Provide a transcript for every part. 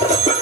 you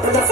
맞다.